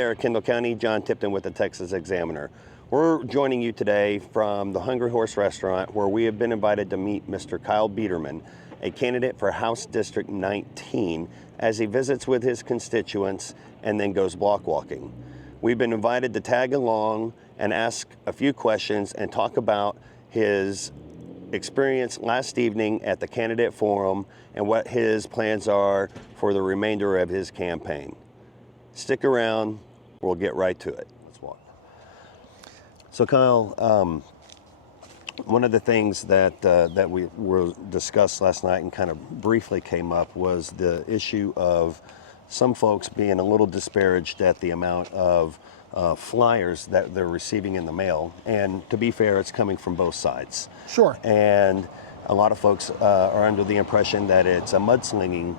there, Kendall County. Jon Tipton with the Texas Examiner. We're joining you today from the Hungry Horse Restaurant, where we have been invited to meet Mr. Kyle Biedermann, a candidate for House District 19, as he visits with his constituents and then goes block walking. We've been invited to tag along and ask a few questions and talk about his experience last evening at the candidate forum and what his plans are for the remainder of his campaign. Stick around, we'll get right to it. Let's walk. So Kyle, one of the things that we were discussed last night and kind of briefly came up was the issue of some folks being a little disparaged at the amount of flyers that they're receiving in the mail. And to be fair, it's coming from both sides. Sure. And a lot of folks are under the impression that it's a mudslinging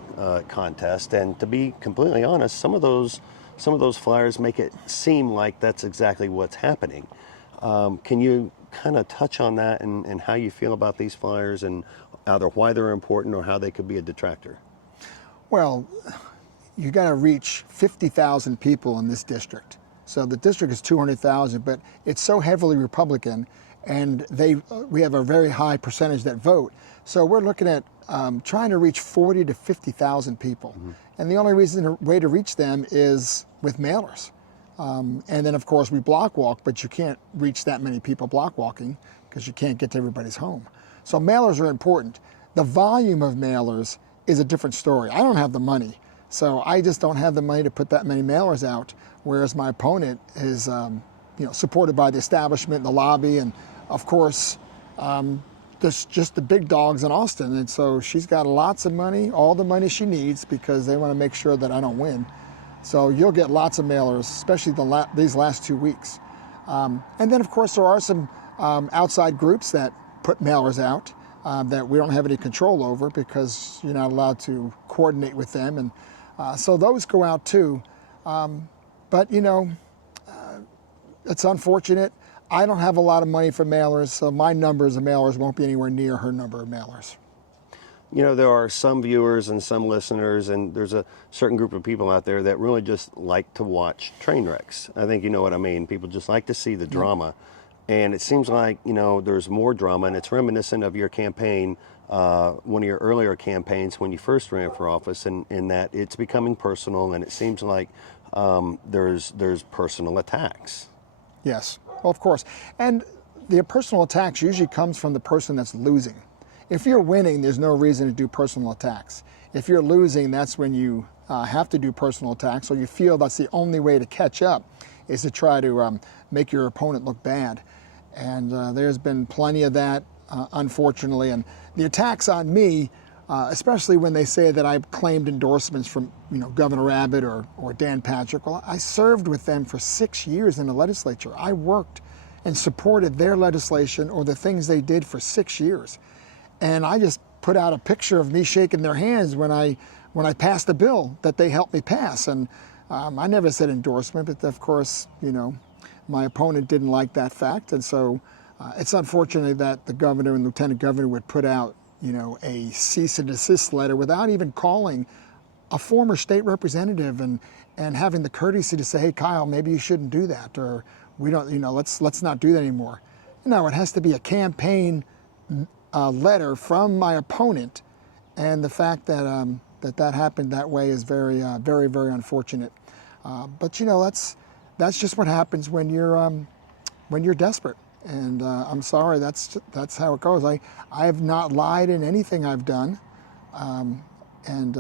contest. And to be completely honest, some of those flyers make it seem like that's exactly what's happening. Can you kind of touch on that and how you feel about these flyers and either why they're important or how they could be a detractor? Well, you got to reach 50,000 people in this district. So the district is 200,000, but it's so heavily Republican, and we have a very high percentage that vote. So we're looking at trying to reach 40 to 50,000 people. Mm-hmm. And the only way to reach them is with mailers. And then, of course, we block walk, but you can't reach that many people block walking because you can't get to everybody's home. So mailers are important. The volume of mailers is a different story. I don't have the money, so I just don't have the money to put that many mailers out, whereas my opponent is supported by the establishment, the lobby, and, of course, just the big dogs in Austin. And so she's got lots of money, all the money she needs, because they want to make sure that I don't win. So you'll get lots of mailers, especially these last 2 weeks. And then, of course, there are some outside groups that put mailers out that we don't have any control over because you're not allowed to coordinate with them. And so those go out too. But, it's unfortunate. I don't have a lot of money for mailers, so my numbers of mailers won't be anywhere near her number of mailers. You know, there are some viewers and some listeners, and there's a certain group of people out there that really just like to watch train wrecks. I think you know what I mean. People just like to see the drama. And it seems like, there's more drama, and it's reminiscent of your campaign, one of your earlier campaigns when you first ran for office, in that it's becoming personal, and it seems like there's personal attacks. Yes, well, of course. And the personal attacks usually comes from the person that's losing. If you're winning, there's no reason to do personal attacks. If you're losing, that's when you have to do personal attacks, or you feel that's the only way to catch up is to try to make your opponent look bad. And there's been plenty of that, unfortunately. And the attacks on me, especially when they say that I've claimed endorsements from Governor Abbott or Dan Patrick. Well, I served with them for 6 years in the legislature. I worked and supported their legislation or the things they did for 6 years. And I just put out a picture of me shaking their hands when I passed a bill that they helped me pass. And I never said endorsement, but of course, my opponent didn't like that fact. And so it's unfortunate that the governor and lieutenant governor would put out, a cease and desist letter without even calling a former state representative and having the courtesy to say, hey, Kyle, maybe you shouldn't do that, or we don't, let's not do that anymore. No, it has to be a campaign letter from my opponent, and the fact that that happened that way is very, very, very unfortunate. But that's just what happens when you're desperate. And I'm sorry, that's how it goes. I have not lied in anything I've done, and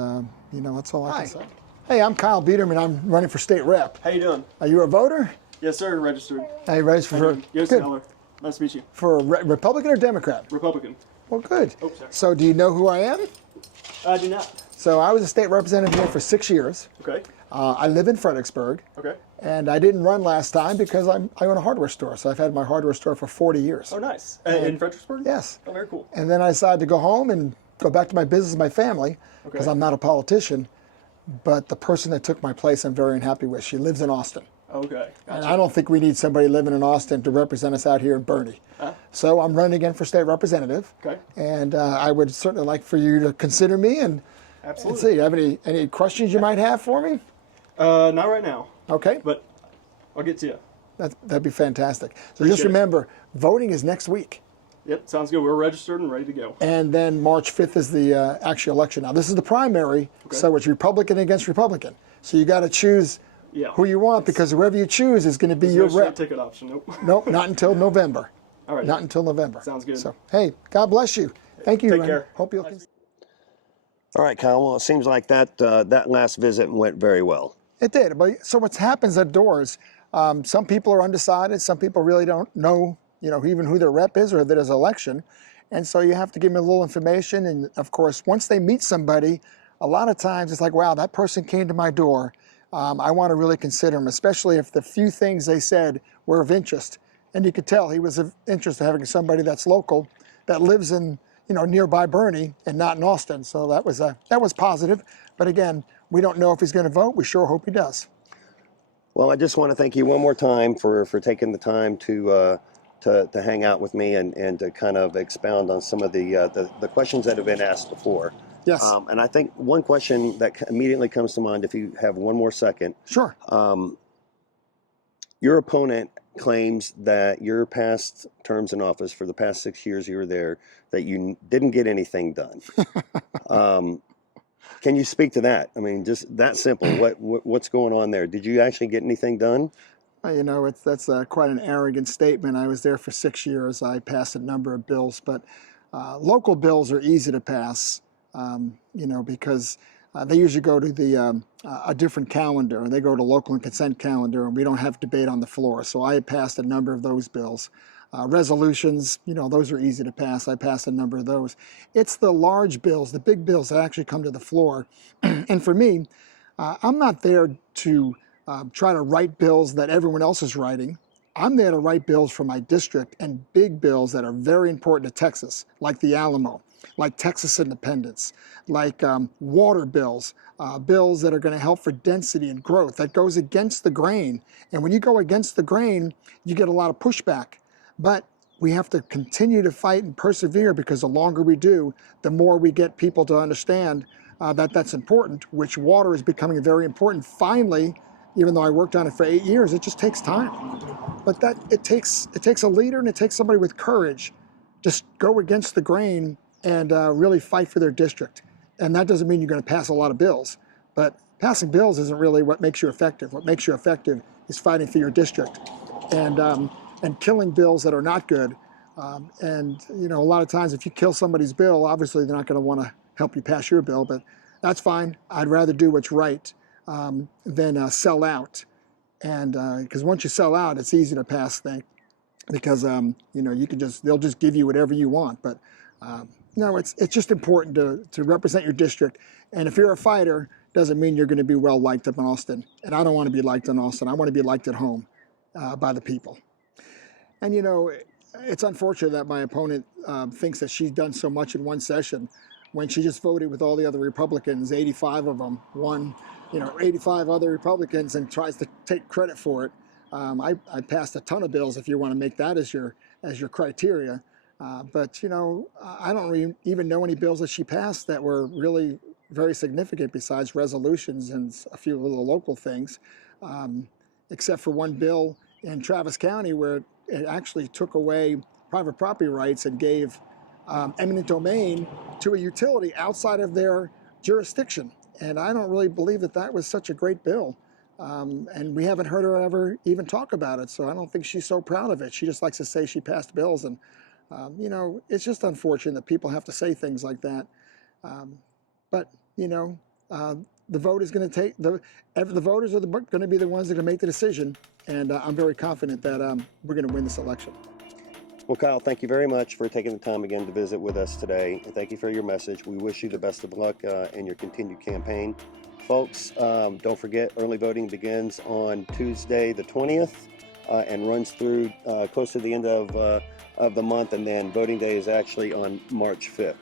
that's all I can say. Hey, I'm Kyle Biedermann. I'm running for state rep. How you doing? Are you a voter? Yes, sir. Registered. Hey, registered for? Yes, Keller. Nice to meet you. For Republican or Democrat? Republican. Well, good. Oh, sorry. So do you know who I am? I do not. So I was a state representative here for 6 years. Okay. I live in Fredericksburg. Okay. And I didn't run last time because I own a hardware store. So I've had my hardware store for 40 years. Oh, nice. In Fredericksburg? Yes. Oh, very cool. And then I decided to go home and go back to my business, my family, because I'm not a politician. But the person that took my place, I'm very unhappy with. She lives in Austin. Okay. Gotcha. And I don't think we need somebody living in Austin to represent us out here in Boerne. So I'm running again for state representative. Okay. And I would certainly like for you to consider me. And absolutely. Let's see, you have any questions you might have for me? Not right now. Okay. But I'll get to you. That'd be fantastic. So just remember, voting is next week. Yep, sounds good. We're registered and ready to go. And then March 5th is the actual election. Now, this is the primary, so it's Republican against Republican. So you got to choose who you want, because whoever you choose is going to be your no rep. ticket option. Nope. Nope, not until November. All right. Not until November. Sounds good. So, hey, God bless you. Thank you. Take care. Hope you'll. All right, Kyle. Well, it seems like that last visit went very well. It did. But so what happens at doors? Some people are undecided. Some people really don't know, even who their rep is or that is an election. And so you have to give them a little information. And of course, once they meet somebody, a lot of times it's like, wow, that person came to my door. I want to really consider him, especially if the few things they said were of interest. And you could tell he was of interest in having somebody that's local, that lives in, nearby Boerne and not in Austin. So that was positive. But again, we don't know if he's going to vote. We sure hope he does. Well, I just want to thank you one more time for taking the time to hang out with me and to kind of expound on some of the questions that have been asked before. Yes. And I think one question that immediately comes to mind, if you have one more second. Sure. Your opponent claims that your past terms in office, for the past 6 years you were there, that you didn't get anything done. Can you speak to that? I mean, just that simple. What's going on there? Did you actually get anything done? That's quite an arrogant statement. I was there for 6 years. I passed a number of bills, but local bills are easy to pass, because they usually go to a different calendar, and they go to local and consent calendar, and we don't have debate on the floor. So I had passed a number of those bills. Resolutions, those are easy to pass. I passed a number of those. It's the large bills, the big bills that actually come to the floor. And for me, I'm not there to try to write bills that everyone else is writing. I'm there to write bills for my district, and big bills that are very important to Texas, like the Alamo, like Texas independence, like water bills, bills that are going to help for density and growth. That goes against the grain. And when you go against the grain, you get a lot of pushback. But we have to continue to fight and persevere, because the longer we do, the more we get people to understand that that's important, which water is becoming very important. Finally, even though I worked on it for 8 years, it just takes time. But it takes a leader, and it takes somebody with courage. Just go against the grain and really fight for their district. And that doesn't mean you're going to pass a lot of bills, but passing bills isn't really what makes you effective. What makes you effective is fighting for your district and killing bills that are not good. And a lot of times if you kill somebody's bill, obviously they're not going to want to help you pass your bill, but that's fine. I'd rather do what's right than sell out. And because once you sell out, it's easy to pass things, because you can they'll just give you whatever you want. But no, it's just important to represent your district. And if you're a fighter, doesn't mean you're going to be well liked up in Austin. And I don't want to be liked in Austin. I want to be liked at home by the people. And it's unfortunate that my opponent thinks that she's done so much in one session, when she just voted with all the other Republicans, 85 of them, won 85 other Republicans, and tries to take credit for it. I passed a ton of bills, if you want to make that as your criteria. But I don't even know any bills that she passed that were really very significant, besides resolutions and a few little local things, except for one bill in Travis County where it actually took away private property rights and gave eminent domain to a utility outside of their jurisdiction. And I don't really believe that was such a great bill. And we haven't heard her ever even talk about it. So I don't think she's so proud of it. She just likes to say she passed bills. And, it's just unfortunate that people have to say things like that. But the vote is going to take, the voters are going to be the ones that are going to make the decision. And I'm very confident that we're going to win this election. Well, Kyle, thank you very much for taking the time again to visit with us today. And thank you for your message. We wish you the best of luck in your continued campaign. Folks, don't forget, early voting begins on Tuesday the 20th and runs through close to the end of the month. And then voting day is actually on March 5th.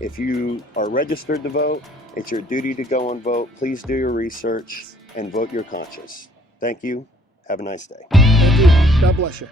If you are registered to vote, it's your duty to go and vote. Please do your research and vote your conscience. Thank you. Have a nice day. Thank you. God bless you.